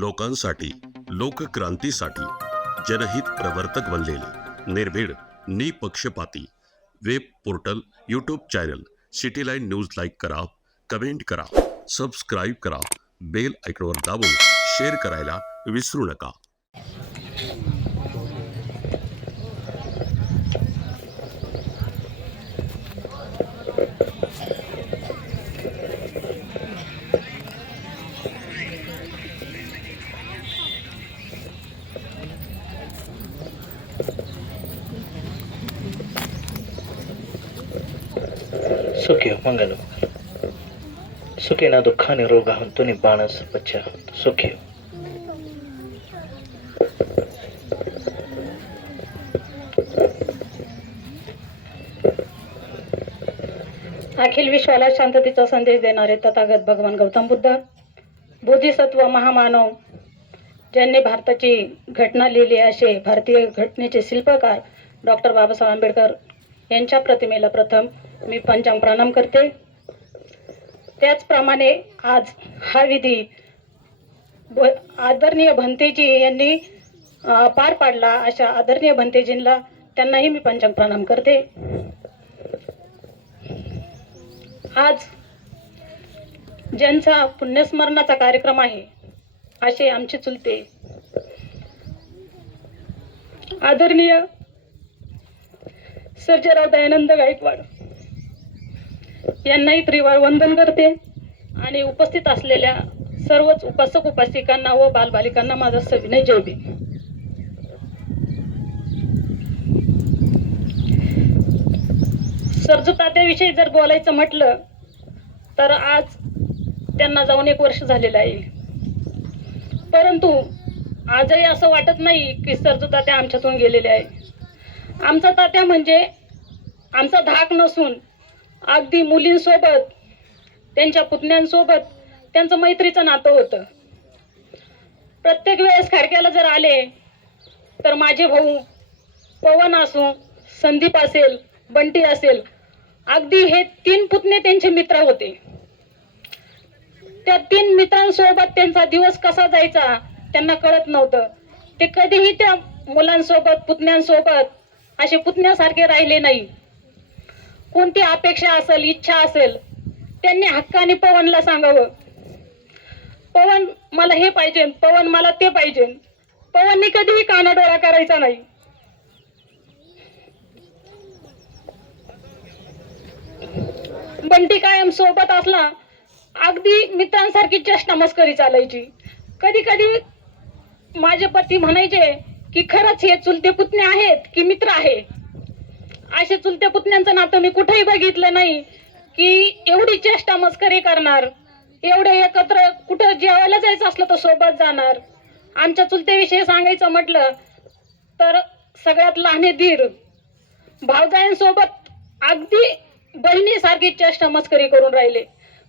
लोकांसाठी, लोकक्रांतीसाठी जनहित प्रवर्तक बनलेले निर्भीड, निपक्षपाती web portal, YouTube channel city line news like करा, कमेंट करा, सबस्क्राईब करा, बेल आयकॉनवर दाबून शेअर करायला विसरू नका. सुखी हो मंगल सुखी ना दुःखाने रोग हंतो नि बाणस पच्चा सुखी हो. अखिल विश्वाला शांततेचा संदेश देणारे तथागत भगवान गौतम बुद्ध, बोधिसत्व महामानव, ज्यांनी भारताची घटना लिहिली असे भारतीय घटनेचे शिल्पकार डॉक्टर बाबासाहेब आंबेडकर यांच्या प्रतिमेला प्रथम मी पंचांग प्रणाम करते. त्याचप्रमाणे आज हा विधी आदरणीय भंतेजी यांनी पार पाडला. अशा आदरणीय भंतेजींना त्यांनाही मी पंचांग प्रणाम करते. आज ज्यांचा पुण्यस्मरणाचा कार्यक्रम आहे असे आमचे चुलते आदरणीय सर्जेराव दयानंद गायकवाड यांनाही त्रिवार वंदन करते आणि उपस्थित असलेल्या सर्वच उपासक उपासिकांना व बालबालिकांना माझा सविनय जय भीम. सरजू तात्याविषयी जर बोलायचं म्हटलं तर आज त्यांना जाऊन 1 वर्ष झालेलं आहे. परंतु आजही असं वाटत नाही की सरजू तात्या आमच्यातून गेलेले आहे. आमचा तात्या म्हणजे आमचा धाक नसून अगदी मुलींसोबत, त्यांच्या पुतण्यांसोबत त्यांचं मैत्रीचं नातं होतं. प्रत्येक वेळेस खाडक्याला जर आले तर माझे भाऊ पवन असो, संदीप असेल, बंटी असेल, अगदी हे 3 पुतणे त्यांचे मित्र होते. त्या 3 मित्रांसोबत त्यांचा दिवस कसा जायचा त्यांना कळत नव्हतं. ते कधीही त्या मुलांसोबत, पुतण्यांसोबत असे पुतण्यासारखे राहिले नाही. कोणती अपेक्षा असेल, इच्छा असेल, त्यांनी हक्काने पवनला सांगावं, पवन मला हे पाहिजे, पवन मला ते पाहिजे. पवनने कधीही कानाडोळा करायचा नाही. बंटी कायम सोबत असला, अगदी मित्रांसारखी चेष्टा मस्करी चालायची. कधी कधी माझे पती म्हणायचे की खरंच हे चुलते पुतणे आहेत की मित्र आहे. असे चुलते पुतण्यांचं नातं मी कुठेही बघितलं नाही की एवढी चेष्टा मस्करी करणार, एवढे एकत्र कुठं जेवायला जायचं असलं तर सोबत जाणार. आमच्या चुलतेविषयी सांगायचं म्हटलं तर सगळ्यात लहाने दीर भावजायांसोबत अगदी बहिणीसारखी चेष्टा मस्करी करून राहिले.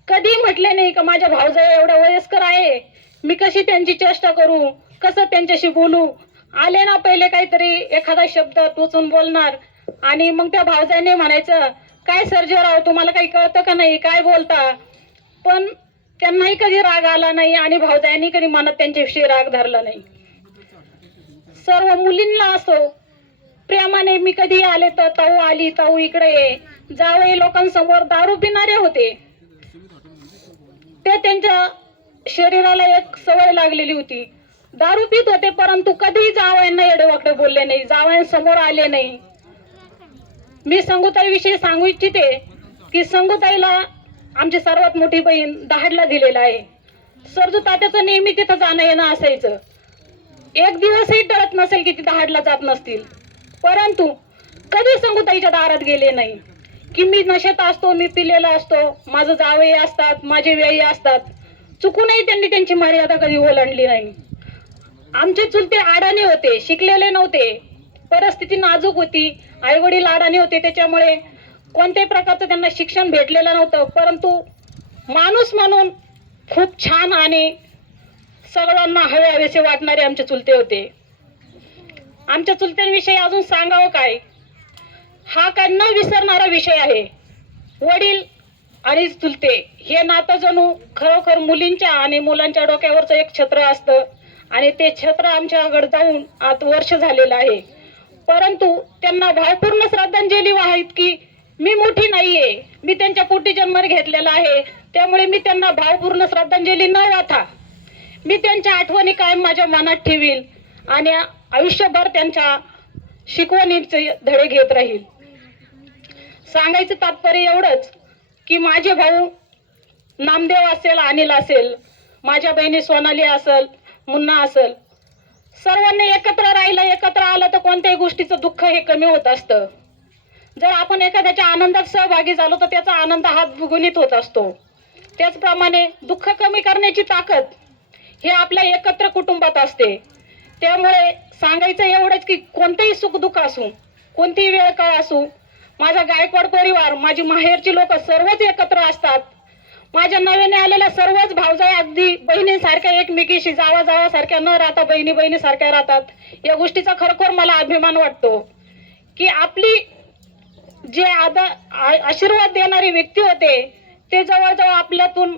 कधी म्हटले नाही का माझ्या भावजाया एवढा वयस्कर आहे, मी कशी त्यांची चेष्टा करू, कसं त्यांच्याशी बोलू. आले ना पहिले काहीतरी एखादा शब्द टोचून बोलणार आणि मग त्या भावजाईने म्हणायचं काय सर्जेराव तुम्हाला काही कळतं का नाही, काय बोलता. पण त्यांनाही कधी राग आला नाही आणि भावजाईंनी कधी मनात त्यांच्याविषयी राग धरला नाही. सर्व मुलींना असो प्रेमाने मी कधी आले तर ताऊ आली, ताऊ इकडे ये. जावई लोकांसमोर दारू पिणारे होते. ते त्यांच्या शरीराला एक सवय लागलेली होती, दारू पित होते, परंतु कधीही जावयांना एडेवाकडे बोलले नाही, जावयांसमोर आले नाही. मी संगूताईविषयी सांगू इच्छिते की संगूताईला आमची सर्वात मोठी बहीण दहाडला दिलेला आहे. सरजू तात्याचं नेहमी तिथं जाणं येणं असायचं. एक दिवसही टळत नसेल की ती दहाडला जात नसतील. परंतु कधी संगूताईच्या दारात गेले नाही की मी नशेत असतो, मी पिलेला असतो, माझं जावई असतात, माझे वेळी असतात. चुकूनही त्यांनी त्यांची मर्यादा कधी ओलांडली नाही. आमचे चुलते अडाणी होते, शिकलेले नव्हते, परिस्थिती नाजूक होती, आई वडील अडाणी होते, त्याच्यामुळे कोणत्याही प्रकारचं त्यांना शिक्षण भेटलेलं नव्हतं. परंतु माणूस म्हणून खूप छान आणि सगळ्यांना हवे हवेसे वाटणारे आमचे चुलते होते. आमच्या चुलत्यांविषयी अजून सांगावं काय, हा काय न विसरणारा विषय आहे. वडील आणि चुलते हे नातं जणू खरोखर मुलींच्या आणि मुलांच्या डोक्यावरचं एक छत्र असतं. आणि ते छत्र आमच्याकडे जाऊन आत वर्ष झालेलं आहे. परंतु त्यांना भावपूर्ण श्रद्धांजली वाहित की मी मोठी नाहीये, मी त्यांच्या पोटी जन्म घेतलेला आहे, त्यामुळे मी त्यांना भावपूर्ण श्रद्धांजली न वाथा मी त्यांच्या आठवणी कायम माझ्या मनात ठेवील आणि आयुष्यभर त्यांच्या शिकवणीचे धडे घेत राहील. सांगायचं तात्पर्य एवढंच की माझे भाऊ नामदेव असेल, अनिल असेल, माझ्या बहिणी सोनाली असेल, मुन्ना असेल, सर्वांनी एकत्र राहिलं, एकत्र आलं तर कोणत्याही गोष्टीचं दुःख हे कमी होत असतं. जर आपण एखाद्याच्या आनंदात सहभागी झालो तर त्याचा आनंद हा द्विगुणित होत असतो. त्याचप्रमाणे दुःख कमी करण्याची ताकद हे आपल्या एकत्र कुटुंबात असते. त्यामुळे सांगायचं एवढंच की कोणतेही सुखदुःख असू, कोणतीही वेळ काळ असू, माझा गायकवाड परिवार, माझी माहेरची लोक सर्वच एकत्र असतात. माझ्या नव्याने आलेल्या सर्वच भावजाई अगदी बहिणीसारख्या एकमेकीशी जावासारख्या न राहता बहिणी बहिणीसारख्या राहतात. या गोष्टीचा खरोखर मला अभिमान वाटतो की आपली जे आशीर्वाद देणारी व्यक्ती होते ते जवळजवळ आपल्यातून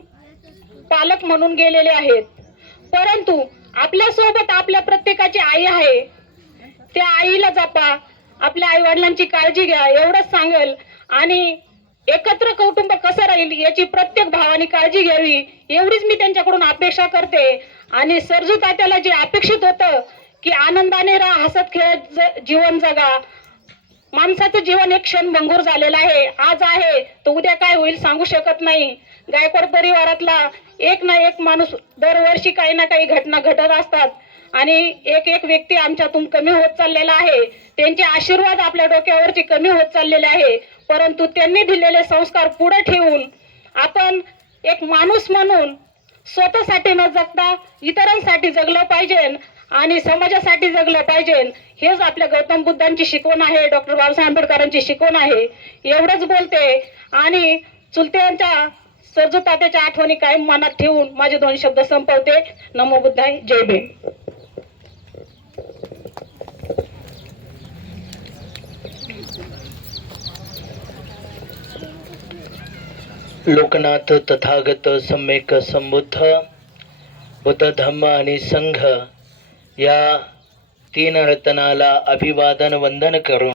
पालक म्हणून गेलेले आहेत. परंतु आपल्यासोबत आपल्या प्रत्येकाची आई आहे, त्या आईला जपा, आपल्या आई वडिलांची काळजी घ्या एवढंच सांगेल. आणि एकत्र कुटुंब कसं राहील याची प्रत्येक भावाने काळजी घ्यावी एवढीच मी त्यांच्याकडून अपेक्षा करते. आणि सरजू तात्याला जे अपेक्षित होतं की आनंदाने राहा, हसत खेळत जीवन जगा, माणसाचं जीवन एक क्षण भंगूर झालेलं आहे, आज आहे तर उद्या काय होईल सांगू शकत नाही. गायकवाड परिवारातला एक ना एक माणूस दरवर्षी काही ना काही घटना घडत असतात आणि एक एक व्यक्ती आमच्यातून कमी होत चाललेला आहे. त्यांचे आशीर्वाद आपल्या डोक्यावरची कमी होत चाललेले आहे. परंतु त्यांनी दिलेले संस्कार पुढे ठेवून आपण एक माणूस म्हणून स्वतःसाठी न जगता इतरांसाठी जगलं पाहिजे आणि समाजासाठी जगलं पाहिजे. हेच आपल्या गौतम बुद्धांची शिकवण आहे, डॉक्टर बाबासाहेब आंबेडकरांची शिकवण आहे. एवढंच बोलते आणि चुलत्यांच्या सरजू तात्याच्या आठवणी कायम मनात ठेवून माझे 2 शब्द संपवते. नमो बुद्धाय, जय भीम. लोकनाथ तथागत सम्यक संबुद्ध बुद्ध धम्म आणि संघ या 3 रत्नाला अभिवादन वंदन करून